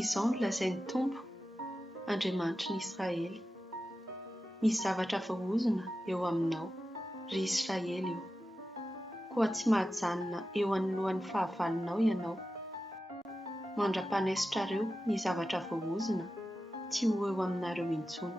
Izao no lazain'ny Tompo, Andriamanitry ny Israely. Misy zavatra voahozona eo aminao, ry Israely io. Koa tsy mahajanona eo anoloan'ny fahavalonao ianao. Mandra-panesotrareo ny zavatra voahozona, tsy ho eo aminareo intsony.